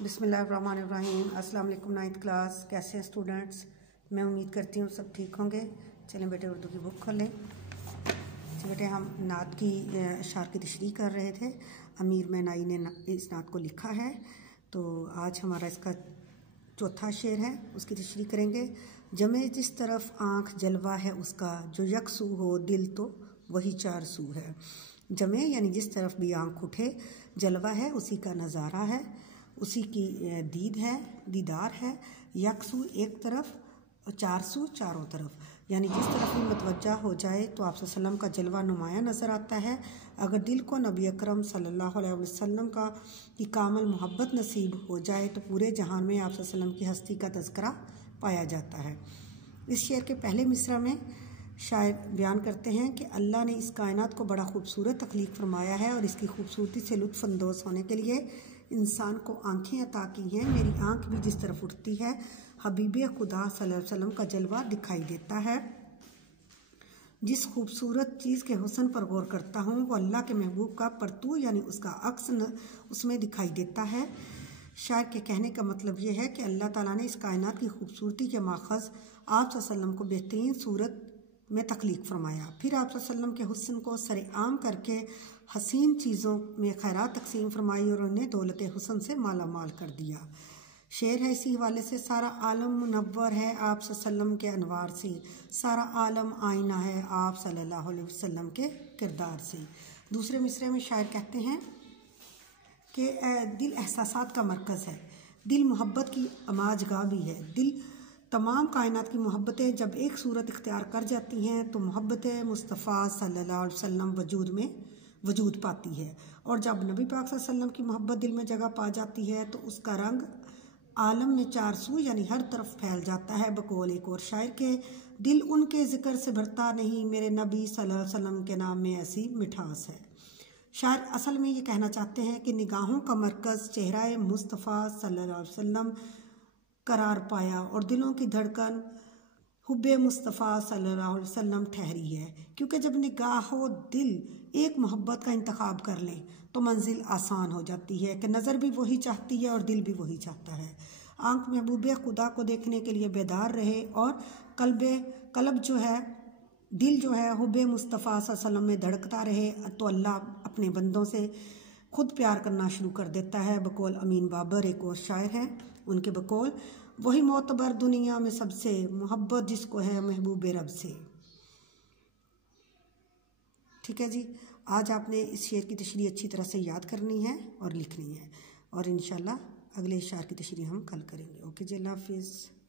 बिस्मिल्लाहिर्रहमानिर्रहीम। अस्सलाम वालेकुम। 9th क्लास, कैसे हैं स्टूडेंट्स? मैं उम्मीद करती हूँ सब ठीक होंगे। चलें बेटे उर्दू की बुक खोलें। तो बेटे हम नात की अशार की तशरीह कर रहे थे। अमीर मैनाई ने इस नात को लिखा है, तो आज हमारा इसका चौथा शेर है, उसकी तशरीह करेंगे। जमे जिस तरफ आँख जलवा है उसका, जो यकसू हो दिल तो वही चार सू है। जमे यानी जिस तरफ भी आँख उठे, जलवा है उसी का नज़ारा है, उसी की दीदार है। यकसू एक तरफ और चार सू चारों तरफ, यानी जिस तरफ भी मतवज्जा हो जाए तो आप सल्लम का जलवा नुमाया नज़र आता है। अगर दिल को नबी अकरम सल्लल्लाहु अलैहि वसल्लम का की कामल मोहब्बत नसीब हो जाए तो पूरे जहान में आप सल्लम की हस्ती का तज़किरा पाया जाता है। इस शेर के पहले मिसरा में शायर बयान करते हैं कि अल्लाह ने इस कायनात को बड़ा खूबसूरत तख्लीक फरमाया है और इसकी खूबसूरती से लुत्फ़ अंदोज़ होने के लिए इंसान को आँखें अता की हैं। मेरी आँख भी जिस तरफ उठती है हबीबे खुदा सल्लल्लाहु अलैहि वसल्लम का जलवा दिखाई देता है। जिस खूबसूरत चीज़ के हुस्न पर गौर करता हूँ वो अल्लाह के महबूब का परतू यानी उसका अक्स उसमें दिखाई देता है। शायर के कहने का मतलब ये है कि अल्लाह ताला ने इस कायनात की खूबसूरती के माखज़ आप सल्लम को बेहतरीन सूरत में तख्लीक फरमाया, फिर आप सल्लम के हुस्न को सरेआम करके हसीन चीज़ों में खैरात तकसीम फरमाई और उन्हें दौलत हुस्न से माला माल कर दिया। शेर है इसी हवाले से, सारा आलम मुनव्वर है आप सल्लम के अनवार से, सारा आलम आईना है आप सल्लल्लाहु अलैहि वसल्लम के किरदार से। दूसरे मिसरे में शायर कहते हैं कि दिल एहसासात का मरकज़ है, दिल मोहब्बत की अमाजगाह भी है। दिल तमाम कायनात की मोहब्बतें जब एक सूरत इख्तियार कर जाती हैं तो मोहब्बत मुस्तफ़ा सल्लल्लाहु अलैहि वसल्लम वजूद में वजूद पाती है, और जब नबी पाक सल्लल्लाहु अलैहि वसल्लम की मोहब्बत दिल में जगह पा जाती है तो उसका रंग आलम में चार सू यानी हर तरफ फैल जाता है। बकौल एक और शायर के, दिल उनके ज़िक्र से भरता नहीं, मेरे नबी सल्लल्लाहु अलैहि वसल्लम के नाम में ऐसी मिठास है। शायर असल में ये कहना चाहते हैं कि निगाहों का मरकज़ चेहरा मुस्तफ़ा सल्लल्लाहु अलैहि वसल्लम करार पाया और दिलों की धड़कन हुब्बे मुस्तफ़ा सल्लल्लाहु अलैहि वसल्लम ठहरी है, क्योंकि जब निगाहो दिल एक मोहब्बत का इंतखाब कर लें तो मंजिल आसान हो जाती है कि नज़र भी वही चाहती है और दिल भी वही चाहता है। आँख महबूबे खुदा को देखने के लिए बेदार रहे और कल्ब जो है, दिल जो है हुब्बे मुस्तफ़ा सल्लल्लाहु अलैहि वसल्लम में धड़कता रहे तो अल्लाह अपने बंदों से खुद प्यार करना शुरू कर देता है। बकौल अमीन बाबर एक और शायर हैं, उनके बकौल, वही मोतबर दुनिया में सबसे, मोहब्बत जिसको है महबूब रब से। ठीक है जी, आज आपने इस शेर की तशरीह अच्छी तरह से याद करनी है और लिखनी है, और इंशाल्लाह अगले शेर की तशरीह हम कल करेंगे। ओके जी, अल्लाह हाफिज़।